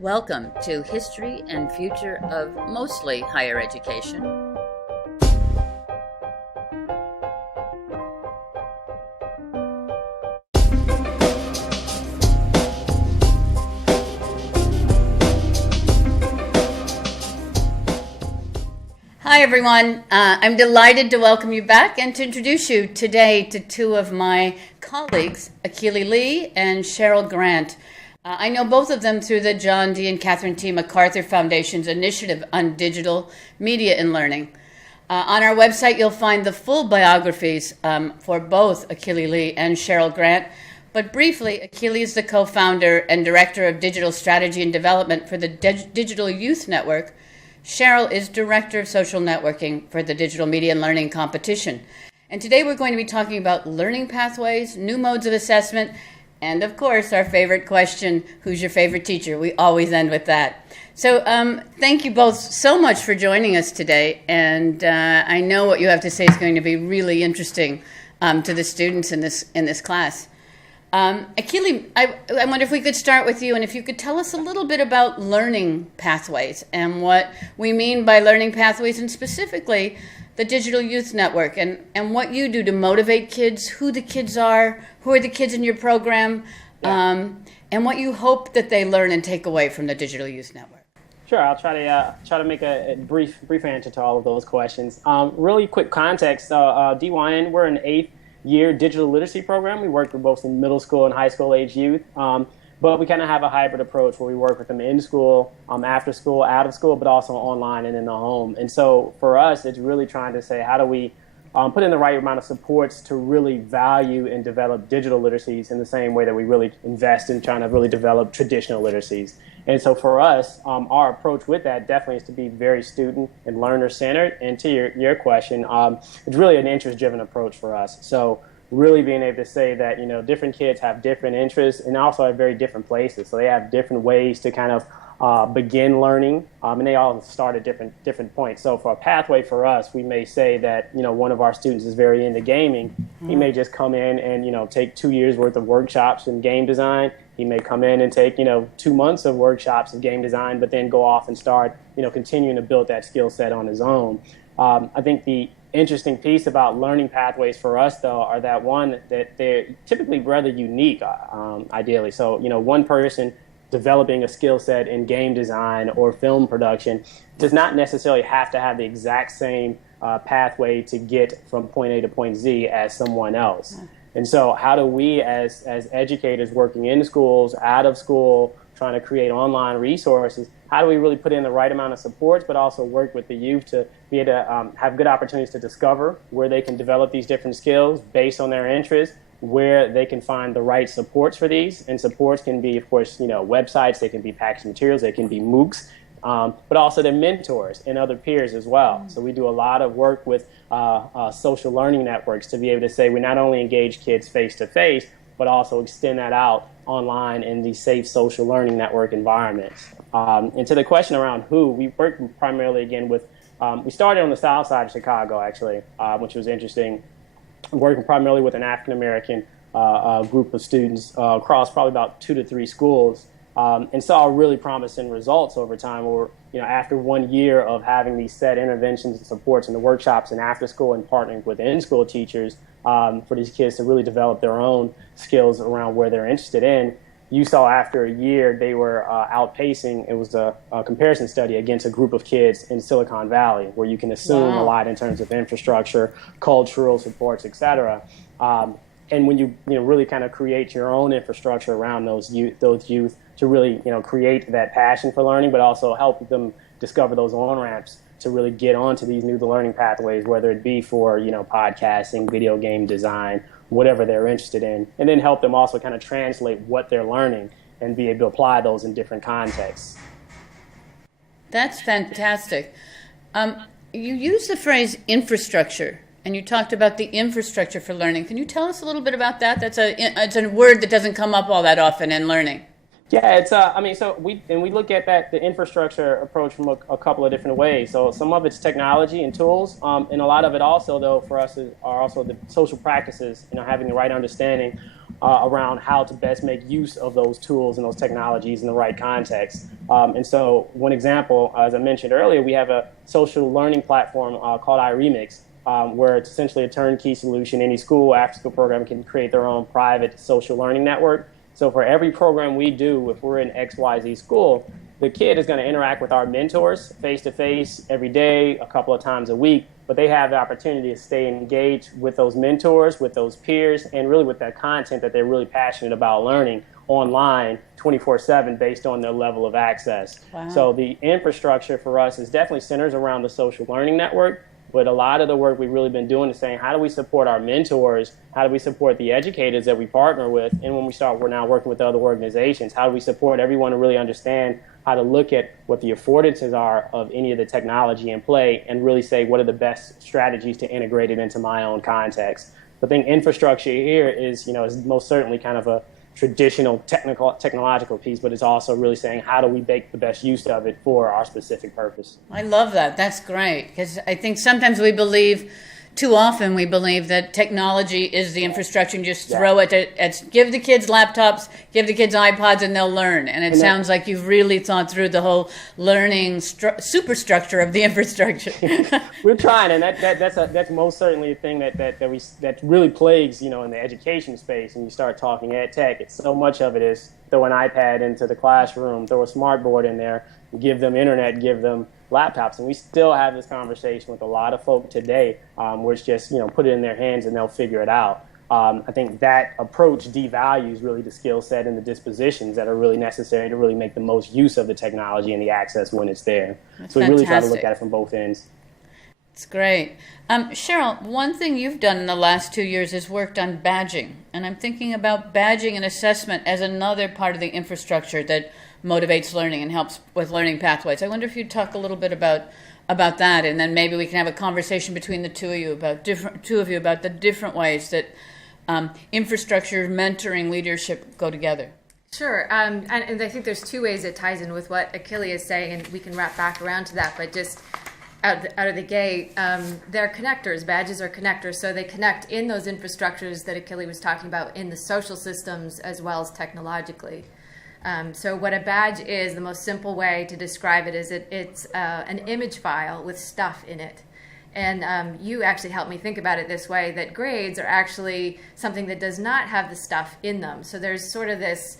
Welcome to History and Future of Mostly Higher Education. Hi everyone, I'm delighted to welcome you back and to introduce you today to two of my colleagues, Akili Lee and Sheryl Grant. I know both of them through the John D. and Catherine T. MacArthur Foundation's initiative on digital media and learning. On our website, you'll find the full biographies for both Akili Lee and Sheryl Grant. But briefly, Akili is the co-founder and director of digital strategy and development for the Digital Youth Network. Sheryl is director of social networking for the Digital Media and Learning Competition. And today we're going to be talking about learning pathways, new modes of assessment, and of course, our favorite question, who's your favorite teacher? We always end with that. So thank you both so much for joining us today. And I know what you have to say is going to be really interesting to the students in this class. Akili, I wonder if we could start with you and if you could tell us a little bit about learning pathways and what we mean by learning pathways, and specifically the Digital Youth Network and what you do to motivate kids, who the kids are, who are the kids in your program, and what you hope that they learn and take away from the Digital Youth Network. Sure, I'll try to make a brief answer to all of those questions. Really quick context, DYN, we're an 8th year digital literacy program. We work with both in middle school and high school age youth. But we kind of have a hybrid approach where we work with them in school, after school, out of school, but also online and in the home. And so for us, it's really trying to say, how do we put in the right amount of supports to really value and develop digital literacies in the same way that we really invest in trying to really develop traditional literacies. And so for us, our approach with that definitely is to be very student and learner centered. And to your question, it's really an interest-driven approach for us. So really being able to say that, different kids have different interests and also at very different places. So they have different ways to kind of begin learning, and they all start at different points. So for a pathway for us, we may say that, one of our students is very into gaming. He may just come in and, take 2 years worth of workshops in game design. He may come in and take, 2 months of workshops in game design, but then go off and start, continuing to build that skill set on his own. I think the interesting piece about learning pathways for us, though, are that one, that they're typically rather unique, ideally. So, one person developing a skill set in game design or film production does not necessarily have to have the exact same pathway to get from point A to point Z as someone else. And so how do we as educators working in schools, out of school, trying to create online resources, how do we really put in the right amount of supports, but also work with the youth to be able to have good opportunities to discover where they can develop these different skills based on their interests, where they can find the right supports for these. And supports can be, of course, websites, they can be packaged materials, they can be MOOCs, but also their mentors and other peers as well. So we do a lot of work with social learning networks to be able to say we not only engage kids face-to-face, but also extend that out online in these safe social learning network environments. And to the question around who, we work primarily, again, with, we started on the south side of Chicago, actually, which was interesting, working primarily with an African-American group of students across probably about 2 to 3 schools, and saw really promising results over time where, after 1 year of having these set interventions and supports in the workshops and after school and partnering with in-school teachers for these kids to really develop their own skills around where they're interested in, you saw after a year they were outpacing, it was a comparison study against a group of kids in Silicon Valley, where you can assume a lot in terms of infrastructure, cultural supports, et cetera. And when you really kind of create your own infrastructure around those youth to really create that passion for learning, but also help them discover those on-ramps to really get onto these new learning pathways, whether it be for podcasting, video game design, whatever they're interested in, and then help them also kind of translate what they're learning and be able to apply those in different contexts. That's fantastic. You used the phrase infrastructure, and you talked about the infrastructure for learning. Can you tell us a little bit about that? It's a word that doesn't come up all that often in learning. Yeah, it's I mean, so we look at that the infrastructure approach from a couple of different ways. So some of it's technology and tools, and a lot of it also though for us are also the social practices. Having the right understanding around how to best make use of those tools and those technologies in the right context. And so one example, as I mentioned earlier, we have a social learning platform called iRemix. Where it's essentially a turnkey solution. Any school, after-school program can create their own private social learning network. So for every program we do, if we're in XYZ school, the kid is going to interact with our mentors face-to-face every day, a couple of times a week, but they have the opportunity to stay engaged with those mentors, with those peers, and really with that content that they're really passionate about learning online 24/7 based on their level of access. Wow. So the infrastructure for us is definitely centers around the social learning network. But a lot of the work we've really been doing is saying, how do we support our mentors? How do we support the educators that we partner with? And when we're now working with other organizations, how do we support everyone to really understand how to look at what the affordances are of any of the technology in play and really say, what are the best strategies to integrate it into my own context? I think infrastructure here is most certainly kind of a traditional technological piece, but it's also really saying how do we make the best use of it for our specific purpose. I love that. That's great, because I think sometimes too often we believe that technology is the infrastructure and just throw it at give the kids laptops, give the kids iPods, and they'll learn. And it sounds like you've really thought through the whole learning superstructure of the infrastructure. We're trying, and that's most certainly a thing that really plagues in the education space. And you start talking ed tech, it's so much of it is throw an iPad into the classroom, throw a smart board in there, give them internet, give them laptops, and we still have this conversation with a lot of folk today, where it's just put it in their hands and they'll figure it out. I think that approach devalues really the skill set and the dispositions that are really necessary to really make the most use of the technology and the access when it's there. That's so we really try to fantastic. look at it from both ends. It's great. Sheryl, one thing you've done in the last 2 years is worked on badging, and I'm thinking about badging and assessment as another part of the infrastructure that motivates learning and helps with learning pathways. I wonder if you'd talk a little bit about that, and then maybe we can have a conversation between the two of you about the different ways that infrastructure, mentoring, leadership go together. Sure, and I think there's two ways it ties in with what Akili is saying, and we can wrap back around to that, but just out of the gate, they're connectors. Badges are connectors, so they connect in those infrastructures that Akili was talking about in the social systems as well as technologically. So what a badge is, the most simple way to describe it is it's an image file with stuff in it. And you actually helped me think about it this way, that grades are actually something that does not have the stuff in them. So there's sort of this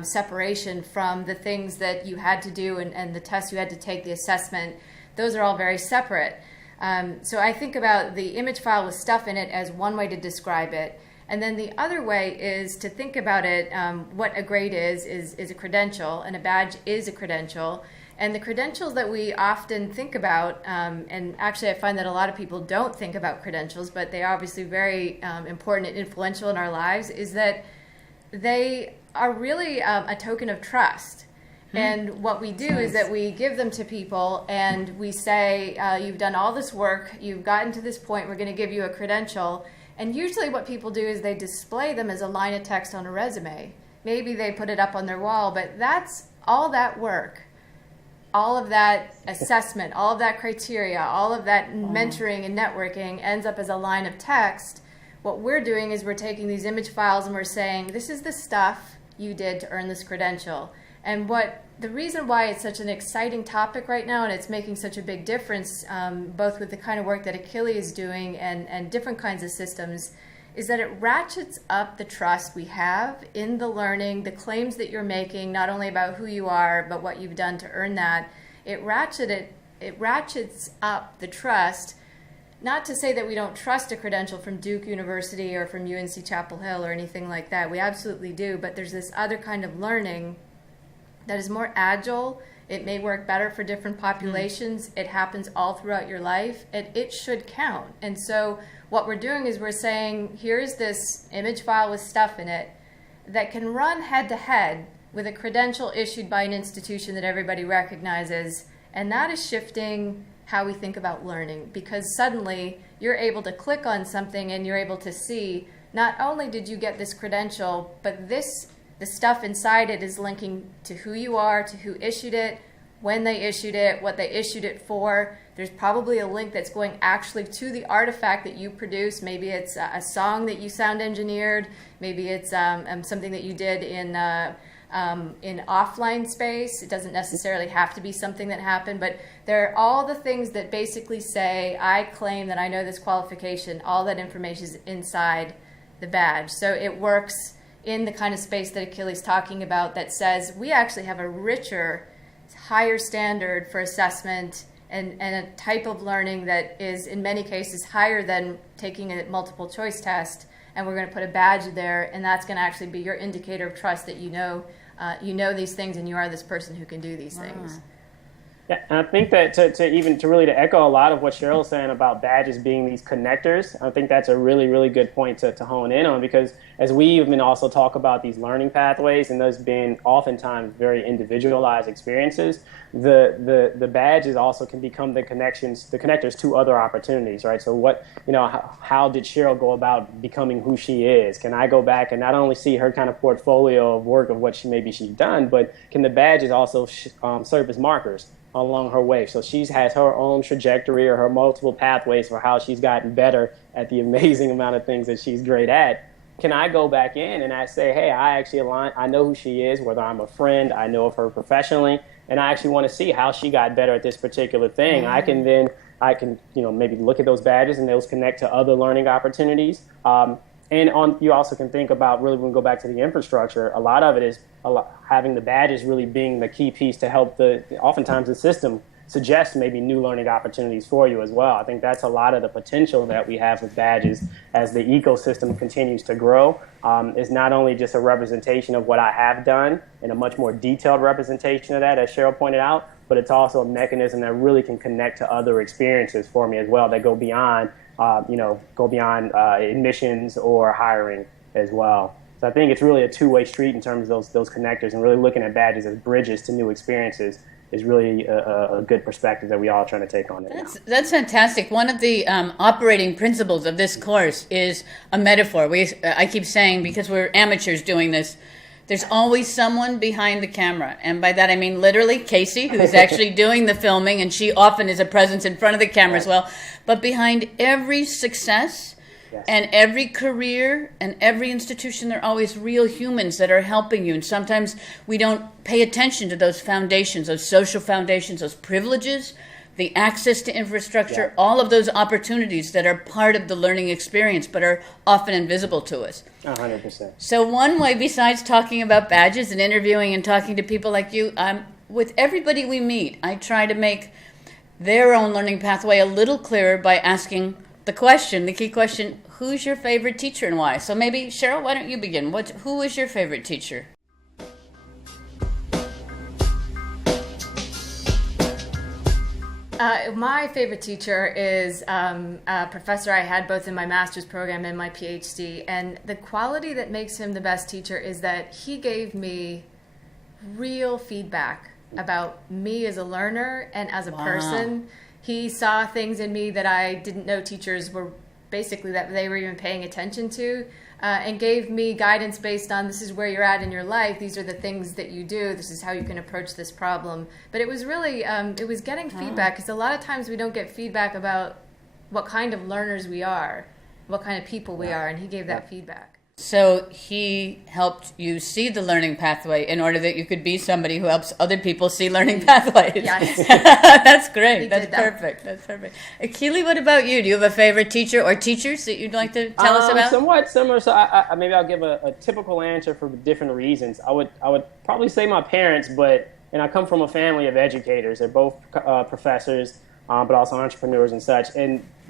separation from the things that you had to do and the tests you had to take, the assessment. Those are all very separate. So I think about the image file with stuff in it as one way to describe it. And then the other way is to think about it, what a grade is a credential, and a badge is a credential. And the credentials that we often think about, and actually I find that a lot of people don't think about credentials, but they are obviously very important and influential in our lives, is that they are really a token of trust. And what we do is that we give them to people and we say, you've done all this work, you've gotten to this point, we're going to give you a credential. And usually what people do is they display them as a line of text on a resume. Maybe they put it up on their wall, but that's all that work, all of that assessment, all of that criteria, all of that mentoring and networking ends up as a line of text. What we're doing is we're taking these image files and we're saying, this is the stuff you did to earn this credential. And the reason why it's such an exciting topic right now, and it's making such a big difference, both with the kind of work that Akili is doing and different kinds of systems, is that it ratchets up the trust we have in the learning, the claims that you're making, not only about who you are, but what you've done to earn that. It ratchets up the trust. Not to say that we don't trust a credential from Duke University or from UNC Chapel Hill or anything like that. We absolutely do, but there's this other kind of learning that is more agile. It may work better for different populations. It happens all throughout your life. It should count. And so what we're doing is we're saying, here's this image file with stuff in it that can run head-to-head with a credential issued by an institution that everybody recognizes. And that is shifting how we think about learning, because suddenly you're able to click on something and you're able to see, not only did you get this credential, but this the stuff inside it is linking to who you are, to who issued it, when they issued it, what they issued it for. There's probably a link that's going actually to the artifact that you produced. Maybe it's a song that you sound engineered. Maybe it's something that you did in offline space. It doesn't necessarily have to be something that happened, but there are all the things that basically say, I claim that I know this qualification. All that information is inside the badge. So it works in the kind of space that Akili's talking about that says we actually have a richer, higher standard for assessment and a type of learning that is in many cases higher than taking a multiple choice test, and we're going to put a badge there, and that's going to actually be your indicator of trust that you know these things and you are this person who can do these things. Yeah, and I think that to echo a lot of what Sheryl's saying about badges being these connectors, I think that's a really, really good point to hone in on, because as we even also talk about these learning pathways and those being oftentimes very individualized experiences, the badges also can become the connectors to other opportunities, right? So how did Sheryl go about becoming who she is? Can I go back and not only see her kind of portfolio of work of what she's done, but can the badges also serve as markers along her way? So she has her own trajectory or her multiple pathways for how she's gotten better at the amazing amount of things that she's great at. Can I go back in and I say, hey, I know who she is, whether I'm a friend, I know of her professionally, and I actually want to see how she got better at this particular thing. Mm-hmm. I can maybe look at those badges and those connect to other learning opportunities. You also can think about, really, when we go back to the infrastructure, a lot of it is having the badges really being the key piece to help oftentimes the system suggest maybe new learning opportunities for you as well. I think that's a lot of the potential that we have with badges as the ecosystem continues to grow. Is not only just a representation of what I have done and a much more detailed representation of that, as Sheryl pointed out, but it's also a mechanism that really can connect to other experiences for me as well that go beyond admissions or hiring as well. So I think it's really a two-way street in terms of those connectors, and really looking at badges as bridges to new experiences is really a good perspective that we all are trying to take on it. That's fantastic. One of the operating principles of this course is a metaphor. I keep saying, because we're amateurs doing this, there's always someone behind the camera. And by that I mean literally Casey, who's actually doing the filming, and she often is a presence in front of the camera as well. But behind every success and every career and every institution, there are always real humans that are helping you. And sometimes we don't pay attention to those foundations, those social foundations, those privileges, the access to infrastructure, all of those opportunities that are part of the learning experience but are often invisible to us. 100%. So one way, besides talking about badges and interviewing and talking to people like you, with everybody we meet, I try to make their own learning pathway a little clearer by asking the key question, who's your favorite teacher and why? So maybe, Sheryl, why don't you begin? Who is your favorite teacher? My favorite teacher is a professor I had both in my master's program and my PhD. And the quality that makes him the best teacher is that he gave me real feedback about me as a learner and as a person. He saw things in me that I didn't know teachers were basically that they were even paying attention to, and gave me guidance based on, this is where you're at in your life, these are the things that you do, this is how you can approach this problem. But it was really, it was getting feedback, because a lot of times we don't get feedback about what kind of learners we are, what kind of people we are, and he gave that feedback. So he helped you see the learning pathway in order that you could be somebody who helps other people see learning pathways. Yes. That's great. That's perfect. That. That's perfect. Akili, what about you? Do you have a favorite teacher or teachers that you'd like to tell us about? Somewhat similar. So maybe I'll give a typical answer for different reasons. I would probably say my parents, and I come from a family of educators. They're both professors, but also entrepreneurs and such.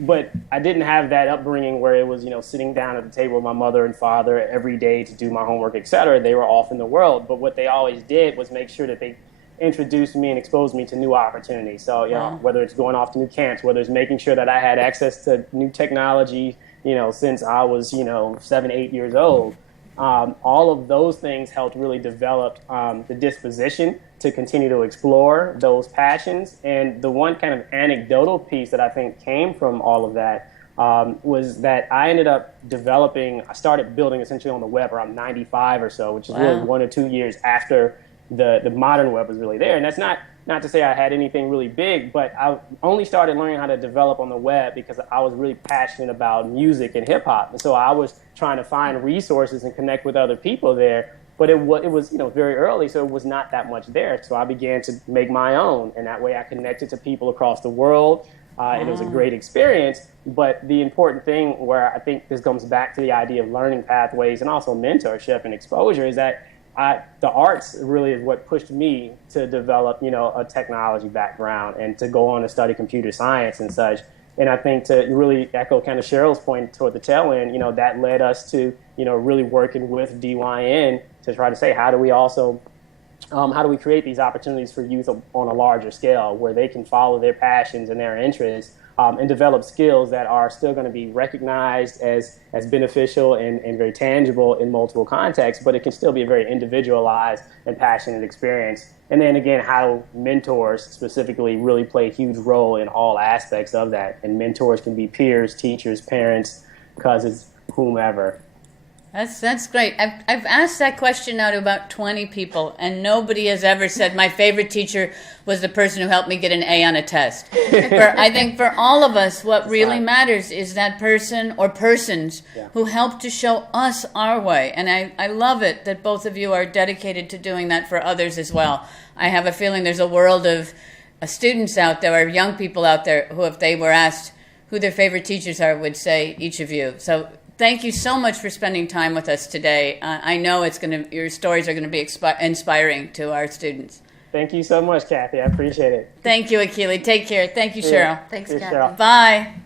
But I didn't have that upbringing where it was, sitting down at the table with my mother and father every day to do my homework, et cetera. They were off in the world. But what they always did was make sure that they introduced me and exposed me to new opportunities. So, whether it's going off to new camps, whether it's making sure that I had access to new technology, since I was, 7, 8 years old. All of those things helped really develop the disposition to continue to explore those passions. And the one kind of anecdotal piece that I think came from all of that was that I ended up I started building essentially on the web around 95 or so, which is really 1 or 2 years after the modern web was really there. And that's not to say I had anything really big, but I only started learning how to develop on the web because I was really passionate about music and hip hop. And so I was trying to find resources and connect with other people there. But it was very early, so it was not that much there. So I began to make my own, and that way I connected to people across the world. And it was a great experience. But the important thing, where I think this comes back to the idea of learning pathways and also mentorship and exposure, is that the arts really is what pushed me to develop, a technology background and to go on to study computer science and such. And I think, to really echo kind of Sheryl's point toward the tail end, that led us to, really working with DYN to try to say, how do we create these opportunities for youth on a larger scale where they can follow their passions and their interests and develop skills that are still going to be recognized as beneficial and very tangible in multiple contexts, but it can still be a very individualized and passionate experience. And then again, how mentors specifically really play a huge role in all aspects of that. And mentors can be peers, teachers, parents, cousins, whomever. That's great. I've asked that question now to about 20 people, and nobody has ever said my favorite teacher was the person who helped me get an A on a test. I think for all of us, what really matters is that person or persons who help to show us our way. And I love it that both of you are dedicated to doing that for others as well. I have a feeling there's a world of students out there, or young people out there, who, if they were asked who their favorite teachers are, would say each of you. So thank you so much for spending time with us today. I know your stories are going to be inspiring to our students. Thank you so much, Kathy. I appreciate it. Thank you, Akili. Take care. Thank you, Sheryl. Thanks, Cheers, Kathy. Sheryl. Bye.